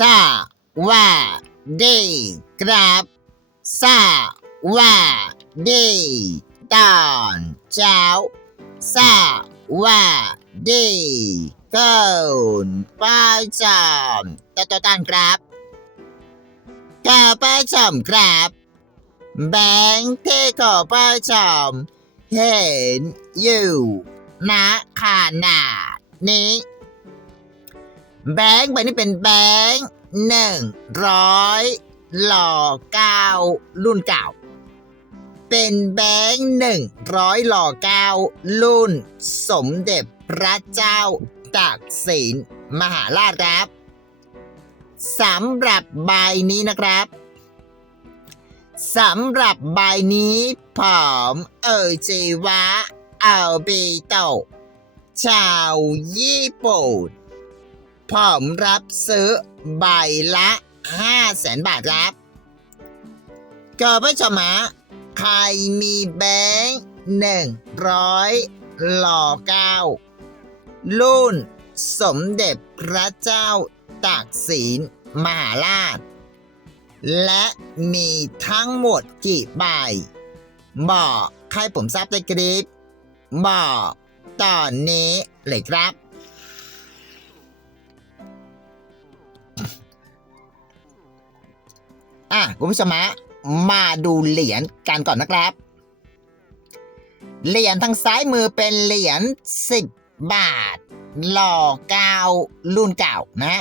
สวัสดีครับสวัสดีตอนเช้าสวัสดีคุณผู้ชมต่อต่อต้านครับคุณผู้ชมครับ แบงค์ที่คุณผู้ชมเห็นอยู่ณขนาดนี้ แบงค์ใบนี้เป็นแบงค์หนึ่งร้อยหล่อเก้ารุ่นเก่า เป็นแบงค์หนึ่งร้อยหล่อเก้ารุ่น สมเด็จพระเจ้าตากสินมหาราชครับสำหรับใบนี้นะครับสำหรับใบนี้ผมเอ่ยจีวะเอาบีโตชาวญี่ปุ่น ผมรับซื้อใบละ5 0 0แสนบาทครับก็ผู้ชมฮะใครมีแบงค์หนึ่งร้อยหล่อเก้ารุ่นสมเด็จพระเจ้าตากสินมหาราช และมีทั้งหมดกี่ใบบอกให้ผมทราบในคลิปบอกตอนนี้เลยครับ อะคุณผู้ชมมาดูเหรียญกันก่อนนะครับ เหรียญทางซ้ายมือเป็นเหรียญ10 บาท หล่อเก้ารุ่นเก่านะ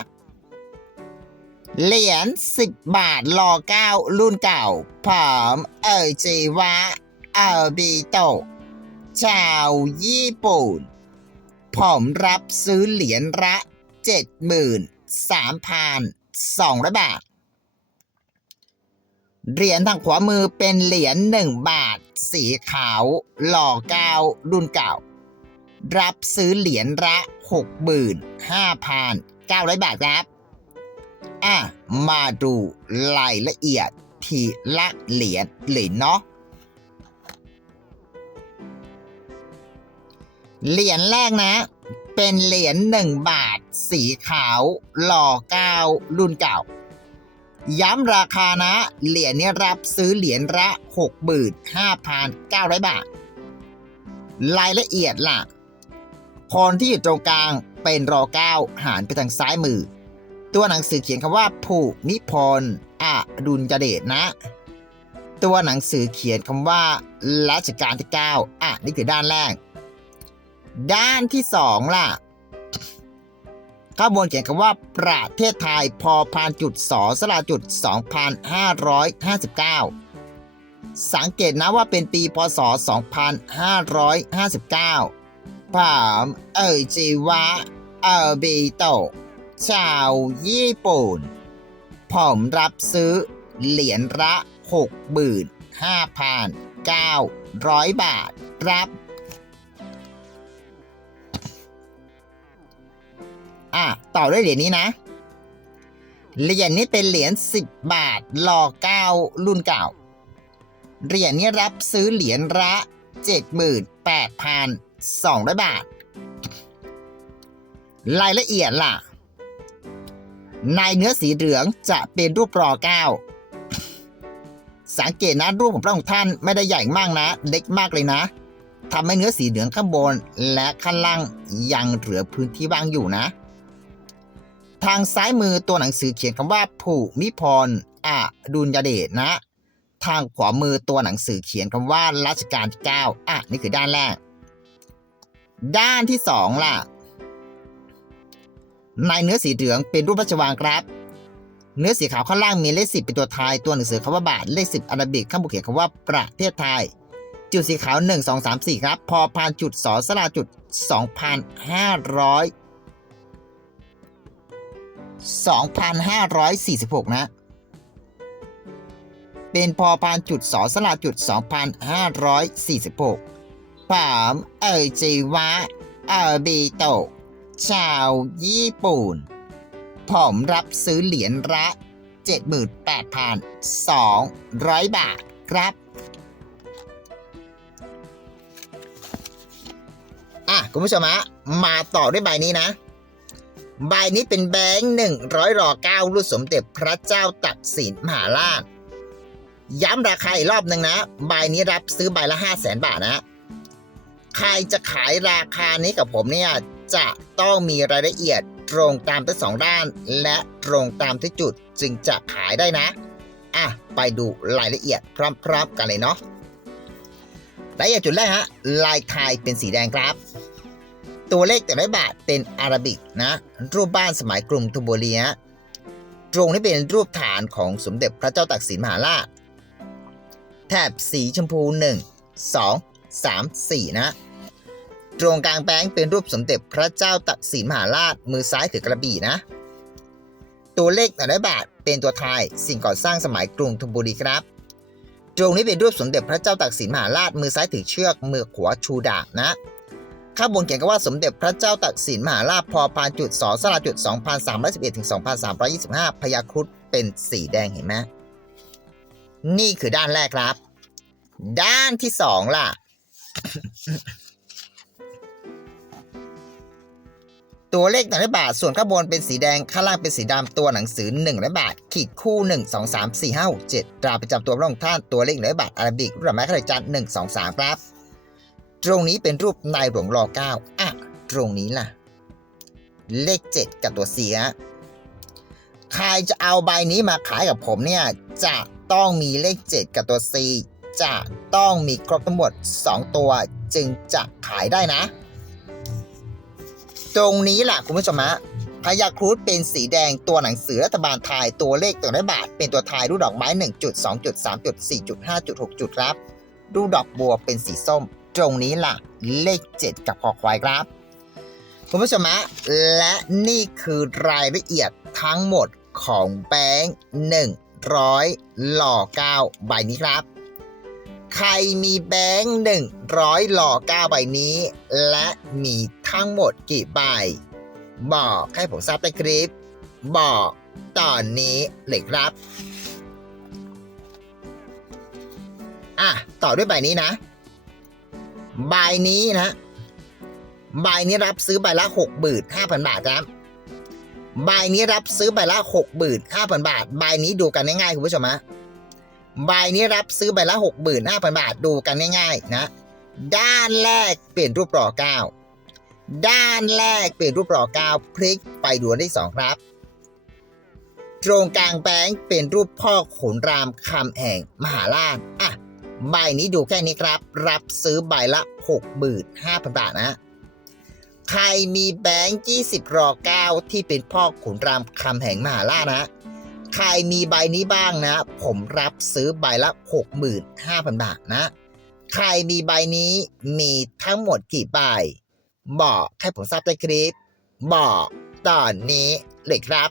เหรียญ10 บาทหล่อเก้ารุ่นเก่าผมเอ่ยจีวะเอบิโตชาวญี่ปุ่นผมรับซื้อเหรียญละ73,200 บาท เหรียญทางขวามือเป็นเหรียญหนึ่งบาท สีขาว หล่อเก้ารุ่นเก่า รับซื้อเหรียญละหกหมื่นห้าพันเก้าร้อยบาทครับอะมาดูรายละเอียดทีละเหรียญเลยเนาะเหรียญแรกนะ เป็นเหรียญหนึ่งบาท สีขาว หล่อเก้ารุ่นเก่า ย้ำราคานะ เหรียญนี้รับซื้อเหรียญละ65,900 บาท รายละเอียดล่ะคนที่อยู่ตรงกลางเป็นรอเก้าหารไปทางซ้ายมือ ตัวหนังสือเขียนคำว่าผูกนิพนธ์อดุลยเดชนะ ตัวหนังสือเขียนคำว่ารัชกาลที่ 9 อะ นี่คือด้านแรก ด้านที่สองล่ะ ข้างบนเขียนคำว่าประเทศไทยพอพานจุดสอสลาจุด 2559 สังเกตนะว่าเป็นปีพศ 2559ผมเอ่ยจีวะเอบิโตะชาวญี่ปุ่น ผมรับซื้อเหรียญละ65,900 บาทครับ อะต่อด้วยเหรียญนี้นะ เหรียญนี้เป็นเหรียญ10 บาทหล่อเก้ารุ่นเก่า เหรียญนี้รับซื้อเหรียญละ78,200 บาท รายละเอียดล่ะ ในเนื้อสีเหลืองจะเป็นรูปรอเก้าสังเกตนะรูปของพระองค์ท่านไม่ได้ใหญ่มากนะ เล็กมากเลยนะทำให้เนื้อสีเหลืองข้างบน และข้างล่างยังเหลือพื้นที่ว่างอยู่นะ ทางซ้ายมือตัวหนังสือเขียนคำว่าผูมิพรอดุลยเดชนะ ทางขวามือตัวหนังสือเขียนคำว่ารัชกาลที่9อะนี่คือด้านแรก ด้านที่สองล่ะ ในเนื้อสีเหลืองเป็นรูปพระชวังครับ เนื้อสีขาวข้างล่างมีเลขสิบเป็นตัวไทย ตัวหนังสือคำว่าบาท เลขสิบอาราบิกข้างบนเขียนคำว่าประเทศไทย จุดสีขาว 1 2 3 4 ครับ พอพานจุดสอสลาจุด 2,500 2,546 นะ เป็นพอพานจุดสอสลาจุด 2,546ผามเอ่ยจีวะเอบีโตะชาวญี่ปุ่น ผมรับซื้อเหรียญละ 78,200 บาทครับอะคุณผู้ชมฮะมาต่อด้วยใบนี้นะ ใบนี้เป็นแบงค์หนึ่งร้อยรอเก้ารุ่นสมเด็จพระเจ้าตักสินมหาราช ย้ำราคาอีกรอบหนึ่งนะ ใบนี้รับซื้อใบละ5 0 0แสนบาทนะ ใครจะขายราคานี้กับผมเนี่ย จะต้องมีรายละเอียดตรงตามทั้งสองด้าน และตรงตามที่จุดจึงจะขายได้นะ อะ ไปดูรายละเอียดพร้อมๆกันเลยเนาะรายละเอียดจุดแรกฮะ ลายไทยเป็นสีแดงครับ ตัวเลขแต่ละบาทเป็นอาราบิกนะรูปบ้านสมัยกรุงธนบุรีฮะตรงนี้เป็นรูปฐานของสมเด็จพระเจ้าตากสินมหาราช แถบสีชมพู 1 2 3 4 นะ ตรงกลางแบงค์เป็นรูปสมเด็จพระเจ้าตักสินมหาราช มือซ้ายถือกระบี่นะ ตัวเลขแต่ละบาทเป็นตัวไทยสิ่งก่อสร้างสมัยกรุงธนบุรีครับ ตรงนี้เป็นรูปสมเด็จพระเจ้าตากสินมหาราช มือซ้ายถือเชือกมือขวาชูดาบนะ ข้าบนเขียนกันว่าสมเด็จพระเจ้าตากสินมหาราชพอพานจุดสอสลาจุด 2311ถึง2325 พยาครุฑเป็นสีแดงเห็นไหมนี่คือด้านแรกครับ ด้านที่สองล่ะ ตัวเลขหนึ่งร้อยบาท ส่วนข้างบนเป็นสีแดง ข้างล่างเป็นสีดำตัวหนังสือ1นึ่งร้อยบาท ขีดคู่1 2 3 4 5 6 7ตราประจำตัวพระองค์ท่านตัวเลขหนึ่งร้อยบาทอาราบิกรูปดอกไม้ข้าราชการหนึ่งสองสามครับ ตรงนี้เป็นรูปนายหลวงรอเก้าอะ ตรงนี้ล่ะ เลข7กับตัวเสีย ใครจะเอาใบนี้มาขายกับผมเนี่ย จะต้องมีเลข7กับตัว C จะต้องมีครบทั้งหมด 2 ตัวจึงจะขายได้นะ ตรงนี้แหละคุณผู้ชมฮะพยาครุฑเป็นสีแดงตัวหนังสือรัฐบาลไทยตัวเลขตัวได้บาท เป็นตัวไทยรูปดอกไม้1จุด2จุด3จุด4จุด5จุด6จุดครับ รูปดอกบัวเป็นสีส้ม ตรงนี้ล่ะ เลข 7 กับคอควายครับ คุณผู้ชมฮะและนี่คือรายละเอียดทั้งหมดของแบงค์100 หล่อ 9 ใบนี้ครับ ใครมีแบงค์100 หล่อ 9 ใบนี้ และมีทั้งหมดกี่ใบ บอกให้ผมทราบใต้คลิป บอกตอนนี้เลยครับ อะ ต่อด้วยใบนี้นะ ใบนี้นะ ใบนี้รับซื้อใบละหกหมื่นห้าพันบาทครับใบนี้รับซื้อใบละหกหมื่นห้าพันบาท ใบนี้ดูกันง่ายๆคุณผู้ชมฮะใบนี้รับซื้อใบละหกหมื่นห้าพันบาทดูกันง่ายๆนะ ด้านแรกเปลี่ยนรูปรอเก้าด้านแรกเปลี่ยนรูปรอเก้าพลิกไปดูอันที่สองครับตรงกลางแบงค์เป็นรูปพ่อขุนรามคำแห่งมหาราชอะ ใบนี้ดูแค่นี้ครับ รับซื้อใบละ 65,000 บาทนะ ใครมีแบงค์ 20 รอ 9 ที่เป็นพ่อขุนรามคำแห่งมหารานะ ใครมีใบนี้บ้างนะ ผมรับซื้อใบละ 65,000 บาทนะ ใครมีใบนี้มีทั้งหมดกี่ใบ บอกให้ผมทราบใต้คลิป บอกตอนนี้เลยครับ